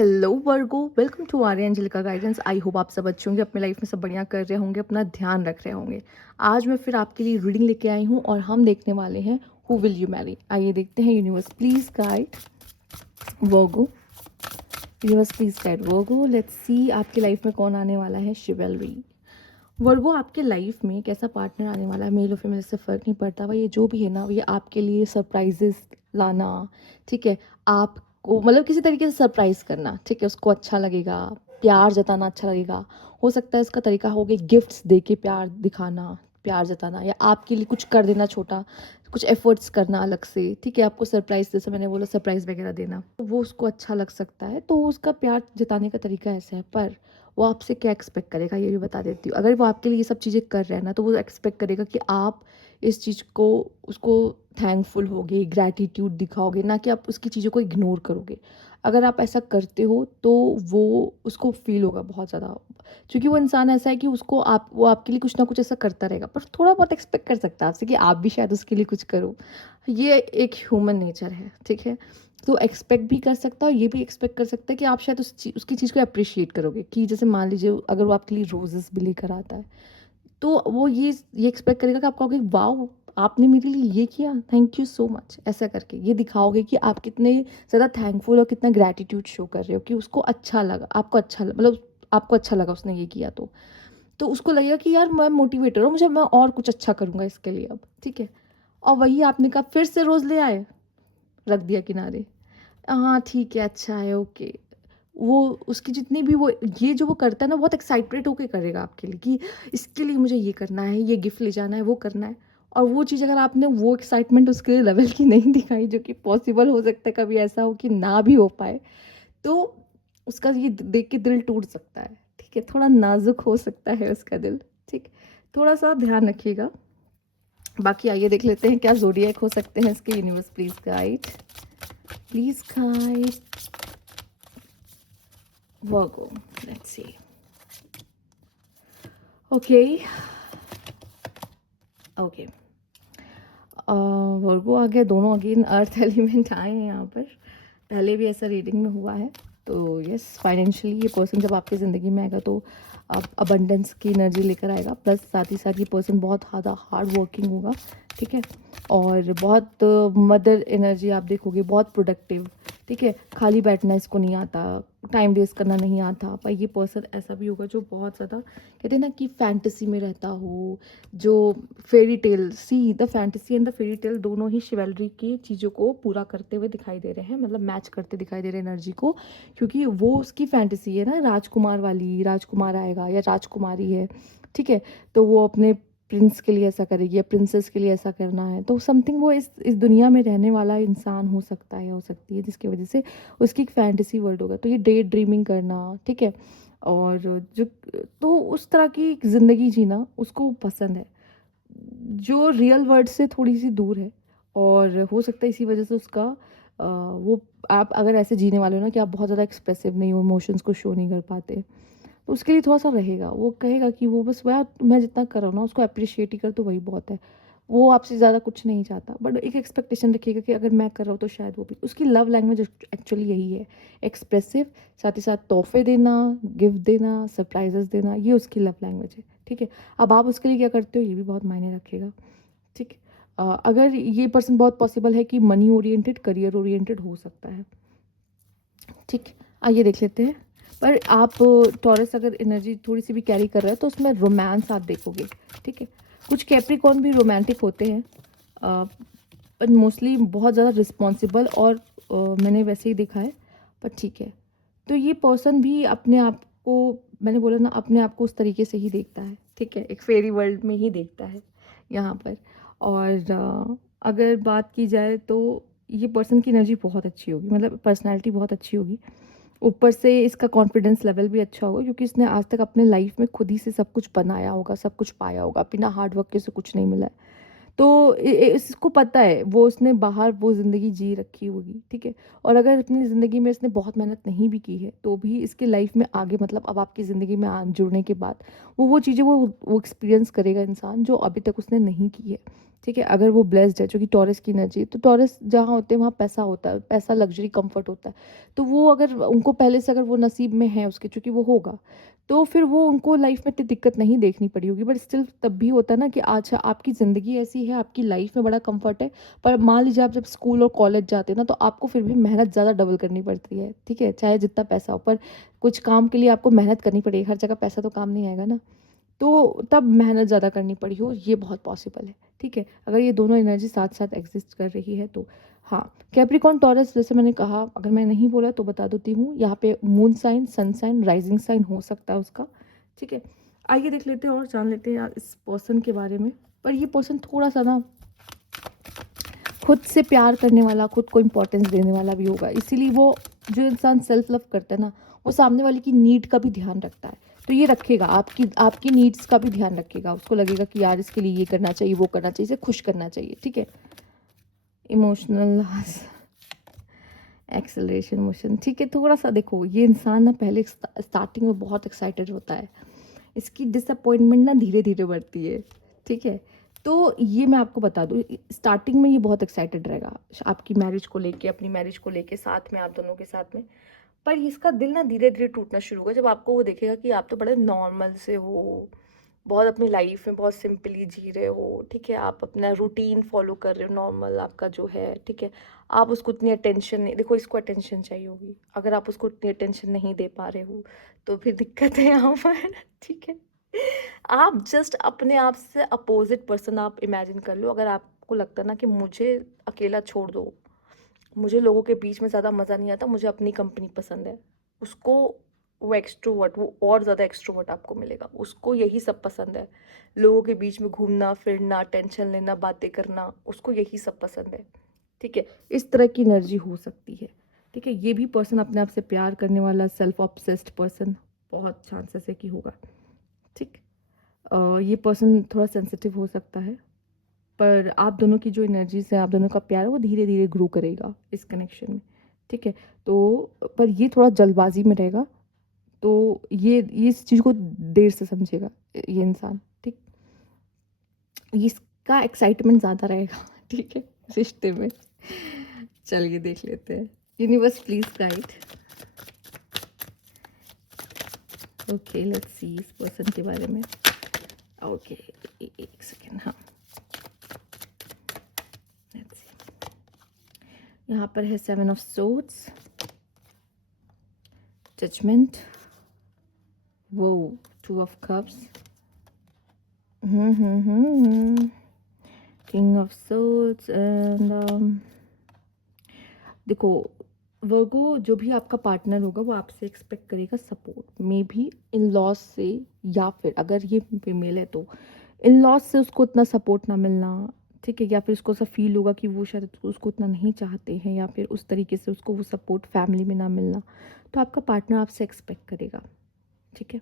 Hello Virgo, welcome to Arya Angelica guidance. I hope आप सब अच्छे होंगे, अपने लाइफ में सब बढ़िया कर रहे होंगे, अपना ध्यान रख रहे होंगे। आज मैं फिर आपके लिए रीडिंग लेके आई हूँ और हम देखने वाले हैं हु विल यू मैरी। आइए देखते हैं। Universe please guide Virgo. Universe please guide Virgo. Let's सी आपकी लाइफ में कौन आने वाला है। शिवलरी वर्गो, आपके लाइफ में कैसा पार्टनर आने वाला है। मेल और फीमेल से फ़र्क नहीं पड़ता भाई, ये जो भी है ना, ये आपके लिए सरप्राइजेस लाना, ठीक है। आपको मतलब किसी तरीके से सरप्राइज करना, ठीक है। उसको अच्छा लगेगा, प्यार जताना अच्छा लगेगा। हो सकता है इसका तरीका हो गया गिफ्ट्स दे के प्यार दिखाना, प्यार जताना, या आपके लिए कुछ कर देना, छोटा कुछ एफर्ट्स करना अलग से, ठीक है। आपको सरप्राइज, जैसे मैंने बोला सरप्राइज वगैरह देना, तो वो उसको अच्छा लग सकता है। तो उसका प्यार जताने का तरीका ऐसा है, पर वो आपसे क्या एक्सपेक्ट करेगा ये भी बता देती हूँ। अगर वो आपके लिए ये सब चीज़ें कर रहे हैं ना, तो वो एक्सपेक्ट करेगा कि आप इस चीज़ को, उसको थैंकफुल होगे, ग्रैटिट्यूड दिखाओगे, ना कि आप उसकी चीज़ों को इग्नोर करोगे। अगर आप ऐसा करते हो तो वो उसको फील होगा बहुत ज़्यादा, क्योंकि वो इंसान ऐसा है कि उसको वो आपके लिए कुछ ना कुछ ऐसा करता रहेगा, पर थोड़ा बहुत एक्सपेक्ट कर सकता है आपसे कि आप भी शायद उसके लिए कुछ करो। ये एक ह्यूमन नेचर है, ठीक है। तो एक्सपेक्ट भी कर सकता है और ये भी एक्सपेक्ट कर सकता है कि आप शायद उसकी चीज़ को अप्रिशिएट करोगे। कि जैसे मान लीजिए अगर वो आपके लिए रोजेस भी लेकर आता है, तो वो ये एक्सपेक्ट करेगा कि आप कहोगे वाओ, आपने मेरे लिए ये किया, थैंक यू सो मच। ऐसा करके ये दिखाओगे कि आप कितने ज़्यादा थैंकफुल और कितना ग्रैटिट्यूड शो कर रहे हो, कि उसको अच्छा लगा, आपको अच्छा मतलब आपको अच्छा लगा उसने ये किया। तो उसको लगेगा कि यार मैं मोटिवेटर हूँ, मुझे मैं और कुछ अच्छा करूँगा इसके लिए अब, ठीक है। और वही आपने कहा फिर से रोज़ ले आए, रख दिया किनारे। हाँ ठीक है, अच्छा है, ओके। वो उसकी जितनी भी वो ये जो वो करता है ना, बहुत एक्साइटेड होके करेगा आपके लिए कि इसके लिए मुझे ये करना है, ये गिफ्ट ले जाना है, वो करना है। और वो चीज़ अगर आपने वो एक्साइटमेंट उसके लेवल की नहीं दिखाई, जो कि पॉसिबल हो सकता है कभी ऐसा हो कि ना भी हो पाए, तो उसका ये देख के दिल टूट सकता है, ठीक है। थोड़ा नाजुक हो सकता है उसका दिल, ठीक। थोड़ा सा ध्यान रखिएगा। बाकी आइए देख लेते हैं क्या ज़ोडिएक हो सकते हैं इसके। Universe please guide, please guide Virgo. Let's see. Okay okay, Virgo आ गया, दोनों अगेन अर्थ एलिमेंट आए हैं यहाँ पर। पहले भी ऐसा रीडिंग में हुआ है। तो यस, फाइनेंशियली ये पर्सन जब आपकी ज़िंदगी में आएगा तो आप अबंडेंस की एनर्जी लेकर आएगा। प्लस साथ ही साथ ये पर्सन बहुत ज़्यादा हार्ड वर्किंग होगा, ठीक है। और बहुत मदर एनर्जी आप देखोगे, बहुत प्रोडक्टिव, ठीक है। खाली बैठना इसको नहीं आता, टाइम वेस्ट करना नहीं आता। पर ये पर्सन ऐसा भी होगा जो बहुत ज़्यादा, कहते हैं ना कि फैंटेसी में रहता हो, जो fairy tale, see the fantasy and the fairy tale दोनों ही शिवलरी की चीज़ों को पूरा करते हुए दिखाई दे रहे हैं, मतलब मैच करते दिखाई दे रहे हैं एनर्जी को। क्योंकि वो उसकी फैंटेसी है ना, राजकुमार वाली, राजकुमार आएगा या राजकुमारी है, ठीक है। तो वो अपने प्रिंस के लिए ऐसा करेगी या प्रिंसेस के लिए ऐसा करना है, तो समथिंग वो इस दुनिया में रहने वाला इंसान हो सकता है, हो सकती है, जिसकी वजह से उसकी एक फैंटेसी वर्ल्ड होगा। तो ये डे ड्रीमिंग करना, ठीक है। और जो, तो उस तरह की ज़िंदगी जीना उसको पसंद है, जो रियल वर्ल्ड से थोड़ी सी दूर है। और हो सकता है इसी वजह से उसका वो, आप अगर ऐसे जीने वाले हो ना कि आप बहुत ज़्यादा एक्सप्रेसिव नहीं हो, इमोशंस को शो नहीं कर पाते, तो उसके लिए थोड़ा-सा रहेगा। वो कहेगा कि वो बस यार मैं जितना कर रहा हूँ ना उसको एप्रिशिएट ही कर, तो वही बहुत है। वो आपसे ज़्यादा कुछ नहीं चाहता, बट एक एक्सपेक्टेशन रखिएगा कि अगर मैं कर रहा हूँ तो शायद वो भी। उसकी लव लैंग्वेज एक्चुअली यही है, एक्सप्रेसिव, साथ ही साथ तोहफ़े देना, गिफ्ट देना, सरप्राइज़ेज़ देना, ये उसकी लव लैंग्वेज है, ठीक है। अब आप उसके लिए क्या करते हो ये भी बहुत मायने रखेगा, ठीक है। अगर ये पर्सन बहुत पॉसिबल है कि मनी ओरिएंटेड, करियर ओरिएंटेड हो सकता है, ठीक। आइए देख लेते हैं। पर आप टॉरस अगर एनर्जी थोड़ी सी भी कैरी कर रहा है तो उसमें रोमांस आप देखोगे, ठीक है। कुछ कैप्रिकॉर्न भी रोमांटिक होते हैं, पर मोस्टली बहुत ज़्यादा रिस्पॉन्सिबल और मैंने वैसे ही देखा है, पर ठीक है। तो ये पर्सन भी अपने आप को, मैंने बोला ना, अपने आप को उस तरीके से ही देखता है, ठीक है। एक फेरी वर्ल्ड में ही देखता है यहाँ पर। और अगर बात की जाए तो ये पर्सन की एनर्जी बहुत अच्छी होगी, मतलब पर्सनैलिटी बहुत अच्छी होगी। ऊपर से इसका कॉन्फिडेंस लेवल भी अच्छा होगा, क्योंकि इसने आज तक अपने लाइफ में खुद ही से सब कुछ बनाया होगा, सब कुछ पाया होगा, बिना हार्ड वर्क के से कुछ नहीं मिला है। तो इसको पता है, वो उसने बाहर वो ज़िंदगी जी रखी होगी, ठीक है। और अगर अपनी ज़िंदगी में इसने बहुत मेहनत नहीं भी की है तो भी इसके लाइफ में आगे, मतलब अब आपकी ज़िंदगी में जुड़ने के बाद वो चीज़ें वो एक्सपीरियंस करेगा इंसान जो अभी तक उसने नहीं की है, ठीक है। अगर वो ब्लेस्ड है, जो कि टॉरस की एनर्जी, तो टॉरस जहाँ होते हैं वहाँ पैसा होता है, पैसा, लग्जरी, कंफर्ट होता है। तो वो अगर उनको पहले से अगर वो नसीब में है उसके, चूँकि वो होगा, तो फिर वो उनको लाइफ में इतनी दिक्कत नहीं देखनी पड़ी होगी। बट स्टिल तब भी होता है ना कि अच्छा आपकी ज़िंदगी ऐसी है, आपकी लाइफ में बड़ा कंफर्ट है, पर मान लीजिए आप जब स्कूल और कॉलेज जाते हैं ना, तो आपको फिर भी मेहनत ज़्यादा डबल करनी पड़ती है, ठीक है? चाहे जितना पैसा हो, पर कुछ काम के लिए आपको मेहनत करनी पड़ेगी, हर जगह पैसा तो काम नहीं आएगा ना। तो तब मेहनत ज़्यादा करनी पड़ी हो, ये बहुत पॉसिबल है, ठीक है? अगर ये दोनों एनर्जी साथ-साथ एग्ज़िस्ट कर रही है तो। हाँ, कैप्रिकॉर्न, टॉरस, जैसे मैंने कहा, अगर मैं नहीं बोला तो बता देती हूँ, यहाँ पे moon sign, sun sign, rising sign हो सकता है उसका, ठीक है? आइए देख लेते हैं और जान लेते हैं यार इस पर्सन के बारे में। पर ये पर्सन थोड़ा-सा ना खुद से प्यार करने वाला, खुद को इम्पोर्टेंस देने वाला भी होगा। इसीलिए वो, जो इंसान सेल्फ लव करता है ना, वो सामने वाले की नीड का भी ध्यान रखता है। तो ये रखेगा, आपकी आपकी नीड्स का भी ध्यान रखेगा। उसको लगेगा कि यार इसके लिए ये करना चाहिए, वो करना चाहिए, इसे खुश करना चाहिए, ठीक है? इमोशनल लॉस, एक्सेलरेशन मोशन, ठीक है। थोड़ा-सा देखो, ये इंसान ना पहले स्टार्टिंग में बहुत एक्साइटेड होता है। इसकी डिसअपॉइंटमेंट ना धीरे-धीरे बढ़ती है, ठीक है? तो ये मैं आपको बता दूँ, स्टार्टिंग में ये बहुत एक्साइटेड रहेगा आपकी मैरिज को लेके, अपनी मैरिज को लेके, साथ में आप दोनों के साथ में। पर इसका दिल ना धीरे-धीरे टूटना शुरू होगा जब आपको वो देखेगा कि आप तो बड़े नॉर्मल से हो, बहुत अपनी लाइफ में बहुत सिंपली जी रहे हो, ठीक है? आप अपना रूटीन फॉलो कर रहे हो नॉर्मल आपका जो है, ठीक है? आप उसको उतनी अटेंशन नहीं, देखो इसको अटेंशन चाहिए होगी, अगर आप उसको उतनी अटेंशन नहीं दे पा रहे हो, तो फिर दिक्कत है यहाँ पर, ठीक है? आप जस्ट अपने आप से अपोज़िट पर्सन आप इमेजिन कर लो, अगर आपको लगता है ना कि मुझे अकेला छोड़ दो, मुझे लोगों के बीच में ज़्यादा मज़ा नहीं आता, मुझे अपनी कंपनी पसंद है। उसको वो एक्सट्रोवर्ट, वो और ज़्यादा एक्सट्रोवर्ट आपको मिलेगा। उसको यही सब पसंद है। लोगों के बीच में घूमना-फिरना, टेंशन लेना, बातें करना, उसको यही सब पसंद है। ठीक है? इस तरह की एनर्जी हो सकती है। ठीक है? ये भी पर्सन अपने आप से प्यार करने वाला सेल्फ ऑब्सेस्ड पर्सन बहुत चांसेस है कि होगा। ठीक? ये पर्सन थोड़ा सेंसिटिव हो सकता है। पर आप दोनों की जो एनर्जीज़ है, आप दोनों का प्यार है, वो धीरे-धीरे ग्रो करेगा इस कनेक्शन में, ठीक है? तो पर ये थोड़ा जल्दबाज़ी में रहेगा, तो ये इस चीज़ को देर से समझेगा ये इंसान, ठीक? इसका एक्साइटमेंट ज़्यादा रहेगा, ठीक है? रिश्ते में। चलिए देख लेते हैं। Universe please guide. Okay, let's see इस पर्सन के बारे में। ओके, एक सेकेंड, हाँ। यहाँ पर है 7 ऑफ सोर्ड्स, जजमेंट, वो 2 of cups, king of swords and देखो, वर्गो जो भी आपका पार्टनर होगा वो आपसे एक्सपेक्ट करेगा support, maybe in-laws से, या फिर अगर ये फीमेल है तो इन लॉज से उसको इतना सपोर्ट ना मिलना, ठीक है? या फिर उसको ऐसा फील होगा कि वो शायद उसको उतना नहीं चाहते हैं, या फिर उस तरीके से उसको वो सपोर्ट फैमिली में ना मिलना, तो आपका पार्टनर आपसे एक्सपेक्ट करेगा, ठीक है?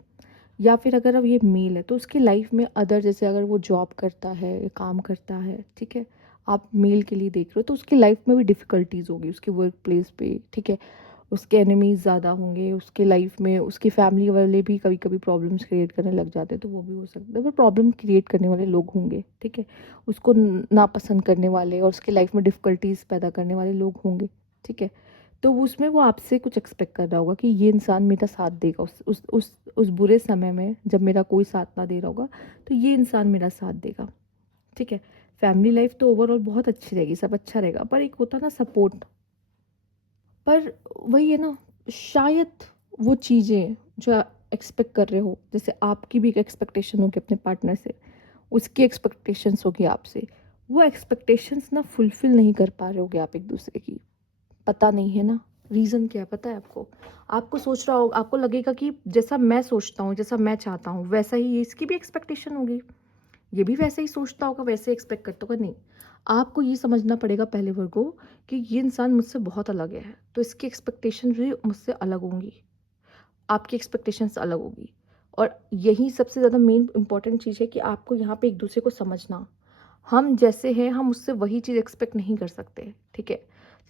या फिर अगर अब ये मेल है तो उसकी लाइफ में अदर, जैसे अगर वो जॉब करता है, काम करता है, ठीक है? आप मेल के लिए देख रहे हो तो उसकी लाइफ में भी डिफ़िकल्टीज़ होगी उसके वर्क प्लेस पे, ठीक है? उसके एनिमीज़ ज़्यादा होंगे, उसके लाइफ में उसकी फैमिली वाले भी कभी-कभी प्रॉब्लम्स क्रिएट करने लग जाते हैं, तो वो भी हो सकता है। पर प्रॉब्लम क्रिएट करने वाले लोग होंगे, ठीक है? उसको नापसंद करने वाले और उसकी लाइफ में डिफ़िकल्टीज़ पैदा करने वाले लोग होंगे, ठीक है? तो उसमें वो आपसे कुछ एक्सपेक्ट कर रहा होगा कि ये इंसान मेरा साथ देगा उस बुरे समय में, जब मेरा कोई साथ ना दे रहा होगा, तो ये इंसान मेरा साथ देगा, ठीक है? फैमिली लाइफ तो ओवरऑल बहुत अच्छी रहेगी, सब अच्छा रहेगा, पर एक होता ना सपोर्ट, पर वही है ना, शायद वो चीज़ें जो एक्सपेक्ट कर रहे हो, जैसे आपकी भी एक एक्सपेक्टेशन होगी अपने पार्टनर से, उसकी एक्सपेक्टेशंस होगी आपसे, वो एक्सपेक्टेशंस ना फुलफ़िल नहीं कर पा रहे होगे आप एक दूसरे की। पता नहीं है ना, रीज़न क्या है पता है आपको? आपको सोच रहा हो, आपको लगेगा कि जैसा मैं सोचता हूँ, जैसा मैं चाहता हूँ, वैसा ही इसकी भी एक्सपेक्टेशन होगी। ये भी वैसे ही सोचता होगा, वैसे एक्सपेक्ट करता होगा, नहीं। आपको ये समझना पड़ेगा पहले वर्गो कि ये इंसान मुझसे बहुत अलग है, तो इसकी एक्सपेक्टेशन भी मुझसे अलग होंगी, आपकी एक्सपेक्टेशंस अलग होगी। और यही सबसे ज़्यादा मेन इम्पॉर्टेंट चीज़ है कि आपको यहाँ पे एक दूसरे को समझना। हम जैसे हैं, हम उससे वही चीज़ एक्सपेक्ट नहीं कर सकते, ठीक है?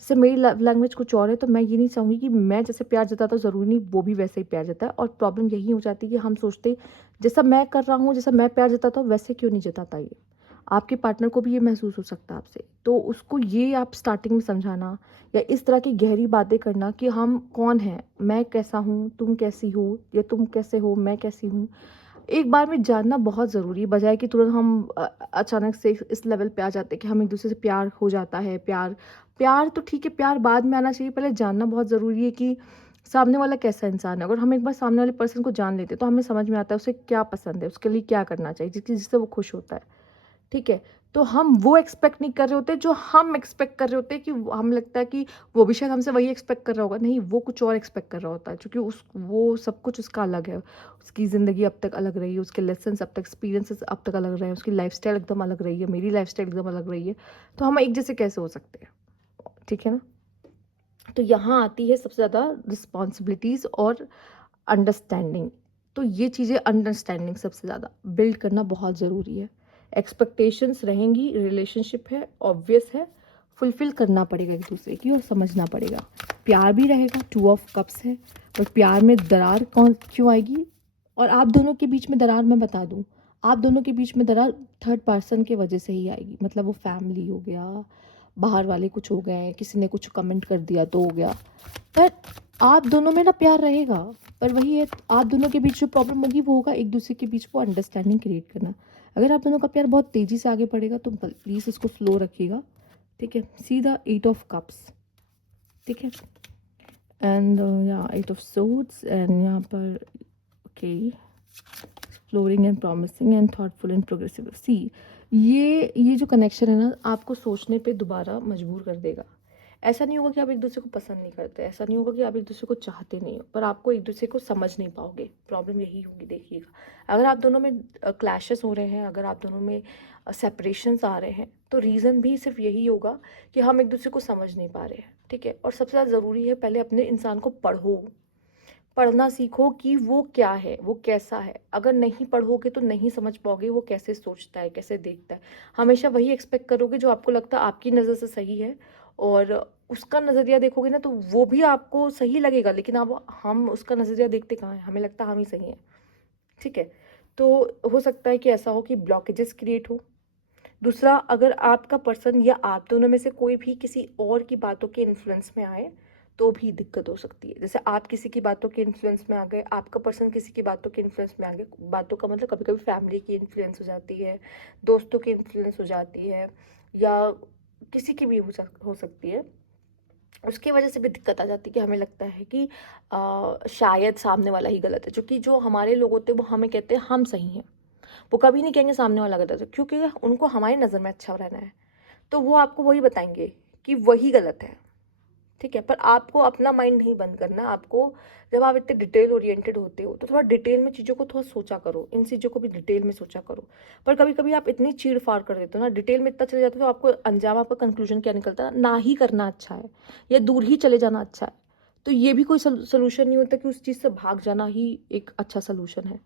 जैसे मेरी लव लैंग्वेज कुछ और है, तो मैं ये नहीं चाहूँगी कि मैं जैसे प्यार जताता हूँ, ज़रूरी नहीं वो भी वैसे ही प्यार जताए। और प्रॉब्लम यही हो जाती है कि हम सोचते जैसा मैं कर रहा हूँ, जैसा मैं प्यार जताता हूँ, वैसे क्यों नहीं जताता ये? आपके पार्टनर को भी ये महसूस हो सकता है आपसे। तो उसको ये आप स्टार्टिंग में समझाना या इस तरह की गहरी बातें करना कि हम कौन हैं, मैं कैसा हूँ, तुम कैसी हो, या तुम कैसे हो, मैं कैसी हूँ, एक बार में जानना बहुत ज़रूरी है, बजाय कि तुरंत हम अचानक से इस लेवल पे आ जाते हैं कि हम एक दूसरे से प्यार हो जाता है। प्यार प्यार तो ठीक है, प्यार बाद में आना चाहिए, पहले जानना बहुत ज़रूरी है कि सामने वाला कैसा इंसान है। अगर हम एक बार सामने वाले पर्सन को जान लेते हैं तो हमें समझ में आता है उसे क्या पसंद है, उसके लिए क्या करना चाहिए, जिससे वो खुश होता है। ठीक है? तो हम वो एक्सपेक्ट नहीं कर रहे होते जो हम एक्सपेक्ट कर रहे होते हैं, कि हमें लगता है कि वो भी शायद हमसे वही एक्सपेक्ट कर रहा होगा। नहीं, वो कुछ और एक्सपेक्ट कर रहा होता है, क्योंकि वो सब कुछ उसका अलग है। उसकी ज़िंदगी अब तक अलग रही है, उसके लेसन्स अब तक, एक्सपीरियंसेस अब तक अलग रहे हैं, उसकी लाइफ़स्टाइल एकदम अलग रही है, मेरी लाइफ़स्टाइल एकदम अलग रही है। तो हम एक जैसे कैसे हो सकते हैं? ठीक है ना? तो यहाँ आती है सबसे ज़्यादा रिस्पॉन्सिबिलिटीज़ और अंडरस्टैंडिंग। तो ये चीज़ें, अंडरस्टैंडिंग सबसे ज़्यादा बिल्ड करना बहुत ज़रूरी है। एक्सपेक्टेशंस रहेंगी, रिलेशनशिप है, ऑब्वियस है, फुलफ़िल करना पड़ेगा एक दूसरे की और समझना पड़ेगा। प्यार भी रहेगा, 2 ऑफ कप्स है, पर प्यार में दरार क्यों आएगी? और आप दोनों के बीच में दरार, मैं बता दूँ, आप दोनों के बीच में दरार थर्ड पर्सन की वजह से ही आएगी। मतलब वो फैमिली हो गया, बाहर वाले कुछ हो गए, किसी ने कुछ कमेंट कर दिया तो हो गया। पर आप दोनों में ना प्यार रहेगा, पर वही है, आप दोनों के बीच जो प्रॉब्लम होगी वो होगा एक दूसरे के बीच वो अंडरस्टैंडिंग क्रिएट करना। अगर आप दोनों का प्यार बहुत तेज़ी से आगे बढ़ेगा तो प्लीज़ इसको फ्लो रखिएगा। ठीक है, सी द 8 ऑफ कप्स। ठीक है, एंड या 8 ऑफ सोर्ड्स, एंड यहाँ पर okay, exploring and promising and thoughtful and progressive. See, ये जो कनेक्शन है ना, आपको सोचने पे दोबारा मजबूर कर देगा। ऐसा नहीं होगा कि आप एक दूसरे को पसंद नहीं करते, ऐसा नहीं होगा कि आप एक दूसरे को चाहते नहीं हो, पर आपको एक दूसरे को समझ नहीं पाओगे। प्रॉब्लम यही होगी, देखिएगा। अगर आप दोनों में क्लैशेस हो रहे हैं, अगर आप दोनों में सेपरेशंस आ रहे हैं, तो रीज़न भी सिर्फ यही होगा कि हम एक दूसरे को समझ नहीं पा रहे हैं। ठीक है, और सबसे ज़्यादा ज़रूरी है, पहले अपने इंसान को पढ़ना सीखो कि वो क्या है, वो कैसा है। अगर नहीं पढ़ोगे तो नहीं समझ पाओगे वो कैसे सोचता है, कैसे देखता है। हमेशा वही एक्सपेक्ट करोगे जो आपको लगता है आपकी नज़र से सही है, और उसका नज़रिया देखोगे ना तो वो भी आपको सही लगेगा, लेकिन अब हम उसका नज़रिया देखते कहाँ हैं, हमें लगता है हम ही सही हैं। ठीक है, तो हो सकता है कि ऐसा हो कि ब्लॉकेजेस क्रिएट हो। दूसरा, अगर आपका पर्सन या आप दोनों में से कोई भी किसी और की बातों के इन्फ्लुएंस में आए तो भी दिक्कत हो सकती है। जैसे आप किसी की बातों के इन्फ्लुएंस में आ गए, आपका पर्सन किसी की बातों के इन्फ्लुएंस में आ गए। बातों का मतलब कभी कभी फैमिली की इन्फ्लुएंस हो जाती है, दोस्तों की इन्फ्लुएंस हो जाती है, या किसी की भी हो सकती है। उसकी वजह से भी दिक्कत आ जाती है कि हमें लगता है कि शायद सामने वाला ही गलत है, क्योंकि जो हमारे लोग होते हैं वो हमें कहते हैं हम सही हैं। वो कभी नहीं कहेंगे सामने वाला गलत है, क्योंकि उनको हमारी नज़र में अच्छा रहना है। तो वो आपको वही बताएंगे कि वही गलत है। ठीक है, पर आपको अपना माइंड नहीं बंद करना। आपको, जब आप इतने डिटेल ओरिएंटेड होते हो तो थोड़ा डिटेल में चीज़ों को थोड़ा सोचा करो, इन चीज़ों को भी डिटेल में सोचा करो। पर कभी कभी आप इतनी चीड़ फाड़ कर देते हो ना, डिटेल में इतना चले जाते हो, तो आपको अंजाम, आपका कंक्लूजन क्या निकलता है, ना ही करना अच्छा है या दूर ही चले जाना अच्छा है। तो ये भी कोई सोल्यूशन नहीं होता कि उस चीज़ से भाग जाना ही एक अच्छा सोल्यूशन है।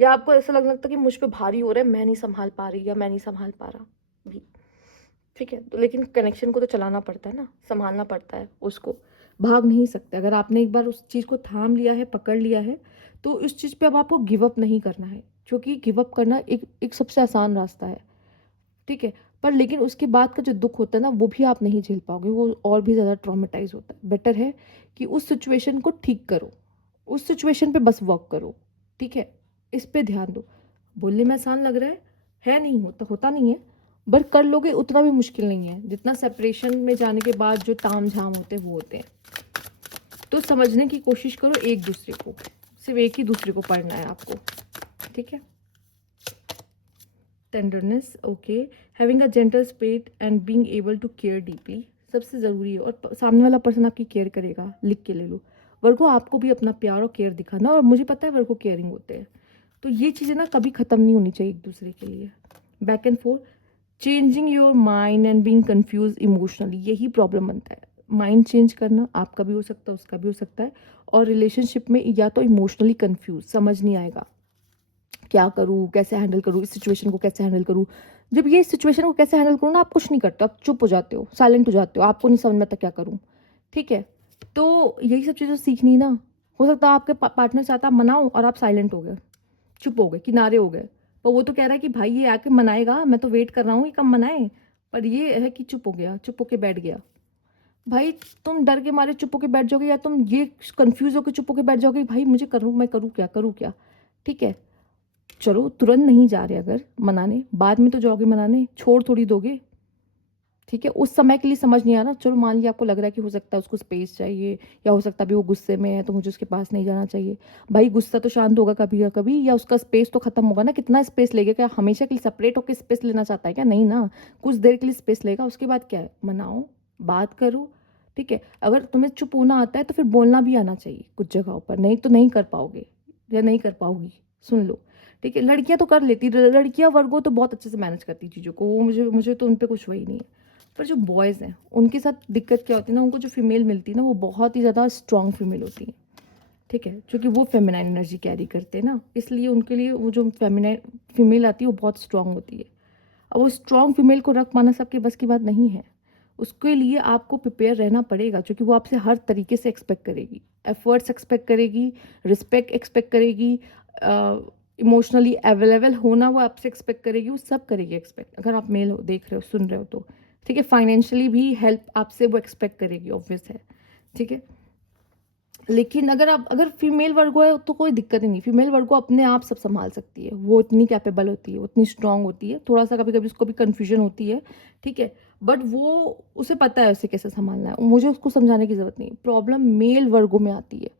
या आपको ऐसा लगने लगता है कि मुझ पे भारी हो रहा है, मैं नहीं संभाल पा रही या मैं नहीं संभाल पा रहा भी। ठीक है, तो लेकिन कनेक्शन को तो चलाना पड़ता है ना, संभालना पड़ता है उसको, भाग नहीं सकते। अगर आपने एक बार उस चीज़ को थाम लिया है, पकड़ लिया है, तो उस चीज़ पे अब आपको गिव अप नहीं करना है, क्योंकि गिव अप करना एक एक सबसे आसान रास्ता है। ठीक है, पर लेकिन उसके बाद का जो दुख होता है ना, वो भी आप नहीं झेल पाओगे, वो और भी ज़्यादा ट्रॉमेटाइज होता है। बेटर है कि उस सिचुएशन को ठीक करो, उस सिचुएशन पे बस वर्क करो। ठीक है, इस पे ध्यान दो। बोलने में आसान लग रहा है नहीं, होता नहीं है, बट कर लोगे उतना भी मुश्किल नहीं है जितना सेपरेशन में जाने के बाद जो ताम झाम होते हैं वो होते हैं। तो समझने की कोशिश करो एक दूसरे को, सिर्फ एक ही दूसरे को पढ़ना है आपको। ठीक है, tenderness, okay, having a gentle spirit and being able to care deeply सबसे ज़रूरी है, और सामने वाला पर्सन आपकी केयर करेगा, लिख के ले लो। वर्गो, आपको भी अपना प्यार और केयर दिखाना, और मुझे पता है वर्गो केयरिंग होते हैं। तो ये चीज़ें ना कभी ख़त्म नहीं होनी चाहिए एक दूसरे के लिए। Back and fourth, changing your mind and being confuse emotionally, यही प्रॉब्लम बनता है। माइंड चेंज करना आपका भी हो सकता है, उसका भी हो सकता है, और रिलेशनशिप में या तो इमोशनली कंफ्यूज, समझ नहीं आएगा क्या करूँ, कैसे हैंडल करूँ, इस सिचुएशन को कैसे हैंडल करूँ। जब ये सिचुएशन को कैसे हैंडल करूँ ना, आप कुछ नहीं करते, आप चुप हो जाते हो, साइलेंट हो जाते हो, आपको नहीं समझ में आता क्या करूँ। ठीक है, तो यही सब चीज़ें सीखनी ना। हो सकता है आपके पार्टनर चाहता आप मनाओ और आप साइलेंट हो गए, चुप हो गए, किनारे हो गए, पर वो तो कह रहा है कि भाई ये आके मनाएगा, मैं तो वेट कर रहा हूँ ये कब मनाए। पर ये है कि चुप हो गया, चुप होके बैठ गया। भाई तुम डर के मारे चुप होके बैठ जाओगे, या तुम ये कंफ्यूज होके चुप होके बैठ जाओगे, भाई मुझे करूँ, मैं करूँ क्या, करूँ क्या। ठीक है, चलो तुरंत नहीं जा रहे अगर मनाने, बाद में तो जाओगे मनाने, छोड़ थोड़ी दोगे। ठीक है, उस समय के लिए समझ नहीं आ रहा, चलो मान लिया आपको लग रहा है कि हो सकता है उसको स्पेस चाहिए, या हो सकता है अभी वो गुस्से में है तो मुझे उसके पास नहीं जाना चाहिए। भाई गुस्सा तो शांत होगा कभी या कभी, या उसका स्पेस तो खत्म होगा ना। कितना स्पेस लेगा, क्या हमेशा के लिए सेपरेट होकर स्पेस लेना चाहता है क्या? नहीं ना, कुछ देर के लिए स्पेस लेगा, उसके बाद क्या है, मनाओ, बात करो। ठीक है, अगर तुम्हें चुप होना आता है तो फिर बोलना भी आना चाहिए कुछ जगहों पर, नहीं तो नहीं कर पाओगे या नहीं कर पाओगी। सुन लो, ठीक है, लड़कियां तो कर लेती, लड़कियां वर्गो तो बहुत अच्छे से मैनेज करती चीज़ों को, वो मुझे मुझे तो उन पर कुछ वही नहीं है। पर जो बॉयज़ हैं उनके साथ दिक्कत क्या होती है ना, उनको जो फीमेल मिलती है ना वो बहुत ही ज़्यादा स्ट्रॉन्ग फीमेल होती है। ठीक है, क्योंकि वो फेमिनाइन एनर्जी कैरी करते हैं ना, इसलिए उनके लिए वो जो फेमिनाइन फीमेल आती है वो बहुत स्ट्रॉन्ग होती है। अब वो स्ट्रॉन्ग फीमेल को रख पाना सबके बस की बात नहीं है। उसके लिए आपको प्रिपेयर रहना पड़ेगा, क्योंकि वो आपसे हर तरीके से एक्सपेक्ट करेगी, एफर्ट्स एक्सपेक्ट करेगी, रिस्पेक्ट एक्सपेक्ट करेगी, इमोशनली अवेलेबल होना वो आपसे एक्सपेक्ट करेगी, वो सब करेगी एक्सपेक्ट। अगर आप मेल हो, देख रहे हो, सुन रहे हो तो ठीक है, फाइनेंशियली भी हेल्प आपसे वो एक्सपेक्ट करेगी, ऑब्वियस है। ठीक है, लेकिन अगर फीमेल वर्गो है तो कोई दिक्कत ही नहीं, फीमेल वर्गो अपने आप सब संभाल सकती है, वो इतनी कैपेबल होती है, उतनी स्ट्रांग होती है। थोड़ा सा कभी कभी उसको भी कन्फ्यूजन होती है, ठीक है, बट वो उसे पता है उसे कैसे संभालना है, मुझे उसको समझाने की ज़रूरत नहीं। प्रॉब्लम मेल वर्गो में आती है,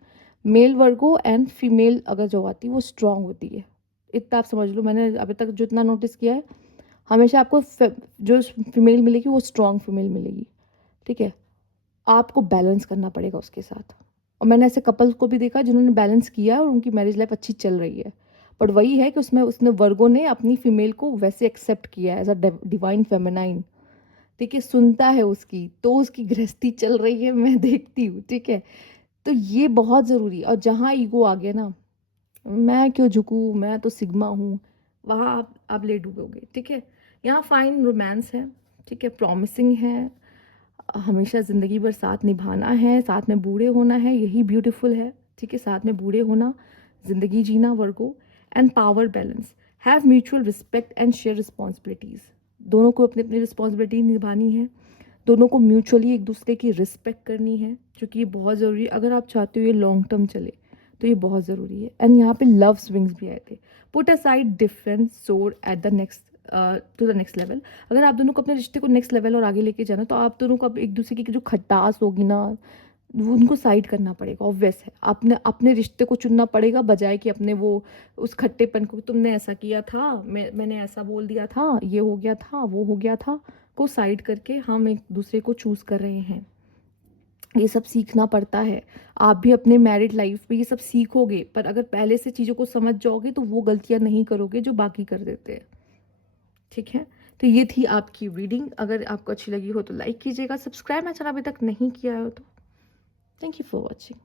मेल वर्गो एंड फीमेल अगर जो आती है वो स्ट्रांग होती है, इतना आप समझ लो। मैंने अभी तक जितना नोटिस किया है, हमेशा आपको जो फीमेल मिलेगी वो स्ट्रांग फीमेल मिलेगी। ठीक है, आपको बैलेंस करना पड़ेगा उसके साथ। और मैंने ऐसे कपल्स को भी देखा जिन्होंने बैलेंस किया और उनकी मैरिज लाइफ अच्छी चल रही है। बट वही है कि उसमें उसने वर्गों ने अपनी फीमेल को वैसे एक्सेप्ट किया है एज अ डिवाइन फेमिनाइन। ठीक है, सुनता है उसकी, तो उसकी गृहस्थी चल रही है, मैं देखती हूँ। ठीक है, तो ये बहुत ज़रूरी है। और जहाँ ईगो आ गया ना, मैं क्यों झुकूँ, मैं तो सिग्मा हूँ, वहाँ आप ले डूबोगे। ठीक है, यहाँ फाइन रोमांस है, ठीक है, प्रॉमिसिंग है, हमेशा ज़िंदगी भर साथ निभाना है, साथ में बूढ़े होना है, यही ब्यूटीफुल है। ठीक है, साथ में बूढ़े होना, ज़िंदगी जीना Virgo. And power balance, have mutual respect and share responsibilities. दोनों को अपनी अपनी रिस्पॉन्सिबिलिटी निभानी है, दोनों को म्यूचुअली एक दूसरे की रिस्पेक्ट करनी है, क्योंकि ये बहुत ज़रूरी है। अगर आप चाहते हो ये लॉन्ग टर्म चले तो ये बहुत ज़रूरी है। एंड यहाँ पे लव स्विंग्स भी आए थे, put aside difference, soar at the next to the next level. अगर आप दोनों को अपने रिश्ते को नेक्स्ट लेवल और आगे लेके जाना, तो आप दोनों को अब एक दूसरे की जो खटास होगी ना, वो उनको साइड करना पड़ेगा, ऑब्वियस है। अपने अपने रिश्ते को चुनना पड़ेगा, बजाय कि अपने वो उस खट्टेपन को, तुमने ऐसा किया था, मैंने ऐसा बोल दिया था, ये हो गया था, वो हो गया था, को साइड करके हम एक दूसरे को चूज़ कर रहे हैं। ये सब सीखना पड़ता है। आप भी अपने मैरिड लाइफ में ये सब सीखोगे, पर अगर पहले से चीज़ों को समझ जाओगे तो वो गलतियाँ नहीं करोगे जो बाकी कर देते हैं। ठीक है, तो ये थी आपकी रीडिंग। अगर आपको अच्छी लगी हो तो लाइक कीजिएगा, सब्सक्राइब मेरा चैनल अभी तक नहीं किया हो तो। Thank you for watching.